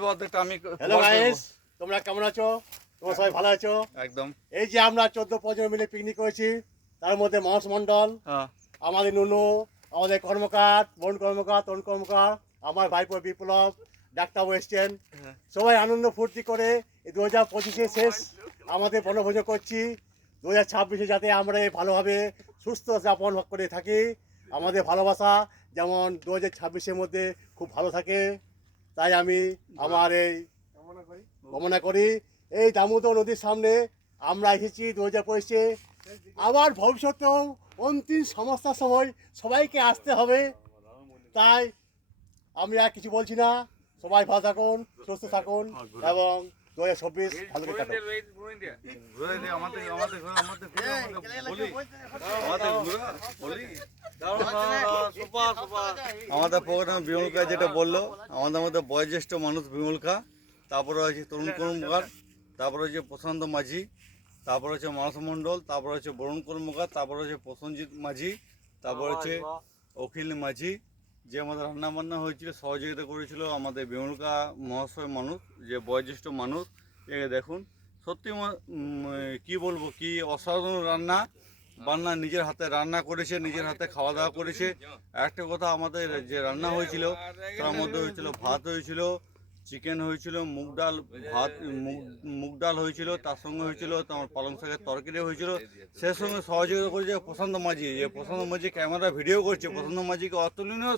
বলবে অর্ধেকটা আমি। হ্যালো গাইস, তোমরা কেমন আছো? তোমরা সবাই ভালো আছো? একদম। এই যে আমরা 14-15 মিলে পিকনিক করেছি, তার মধ্যে মানস মণ্ডল, আমাদের নুনু, আমাদের কর্মকার, বরুণ কর্মকার, তরুণ কর্মকার, আমার ভাইপো বিপ্লব, ডাক্তারবাবু এসছেন। সবাই আনন্দ ফুর্তি করে এই 2025 শেষ আমাদের বনভোজন করছি। 2026 যাতে আমরা ভালোভাবে সুস্থ যাপন করে থাকি, আমাদের ভালোবাসা যেমন 2026 মধ্যে খুব ভালো থাকে, তাই আমি আমার এই কামনা করি। এই দামোদর নদীর সামনে আমরা এসেছি 2025, আবার ভবিষ্যতেও অন্তিম সমস্যার সময় সবাইকে আসতে হবে। তাই আমি আর কিছু বলছি না, সবাই ভালো থাকুন, সুস্থ থাকুন এবং 2026 ভালো করে কাটুন। আমাদের প্রোগ্রামে বিমলকা যেটা বললো, আমাদের মধ্যে বয়োজ্যেষ্ঠ মানুষ বিমলকা, তারপরে হচ্ছে তরুণ কর্মকার, তারপরে হচ্ছে প্রশান্ত মাঝি, তারপরে হচ্ছে মানস মণ্ডল, তারপরে হচ্ছে বরুণ কর্মকার, তারপরে হচ্ছে প্রসেনজিৎ মাঝি, তারপরে হচ্ছে অখিল মাঝি। যে আমাদের রান্নাবান্না হয়েছিল সহযোগিতা করেছিল আমাদের বিমলকা মহাশয় মানুষ, যে বয়োজ্যেষ্ঠ মানুষ। একে দেখুন, সত্যি কি বলবো, কি অসাধারণ রান্না বান্না, নিজের হাতে রান্না করেছে, নিজের হাতে খাওয়া দাওয়া করেছে। একটা কথা, আমাদের যে রান্না হয়েছিল তার মধ্যে হয়েছিল ভাত হয়েছিল, চিকেন হয়েছিল, মুগ ডাল ভাত, মুগ ডাল হয়েছিল, তার সঙ্গে হয়েছিল তোমার পালং শাকের তরকারি হয়েছিল। সে সঙ্গে সহযোগিতা করেছে প্রশান্ত মাঝি, যে প্রশান্ত মাঝি ক্যামেরা ভিডিও করছে। প্রশান্ত মাঝিকে অতুলনীয়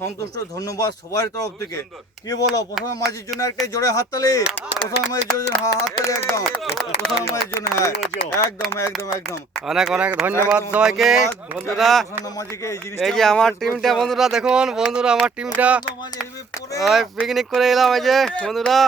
সন্তুষ্ট ধন্যবাদ সবার তরফ থেকে। কি বলো, প্রশান্ত মাঝির জন্য একটা জোরে হাততালি, প্রশান্ত মাঝির জন্য হাততালি একদম, প্রশান্ত মাঝির জন্য একদম একদম একদম অনেক অনেক ধন্যবাদ সবাইকে। বন্ধুরা, এই যে আমার টিমটা, বন্ধুরা দেখুন, বন্ধুরা আমার টিমটা পিকনিক করে এলাম। এই যে বন্ধুরা,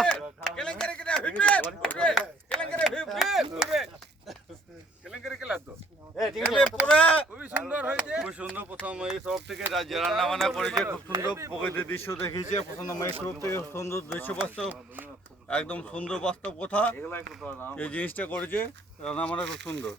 খুব সুন্দর প্রথম এই সব থেকে যে রান্না বান্না করেছে, খুব সুন্দর প্রকৃতির দৃশ্য দেখিয়েছে। প্রথম মায়ের সব থেকে সুন্দর দৃশ্য, বাস্তব একদম সুন্দর বাস্তব কথা এই জিনিসটা করেছে, রান্না বান্না খুব সুন্দর।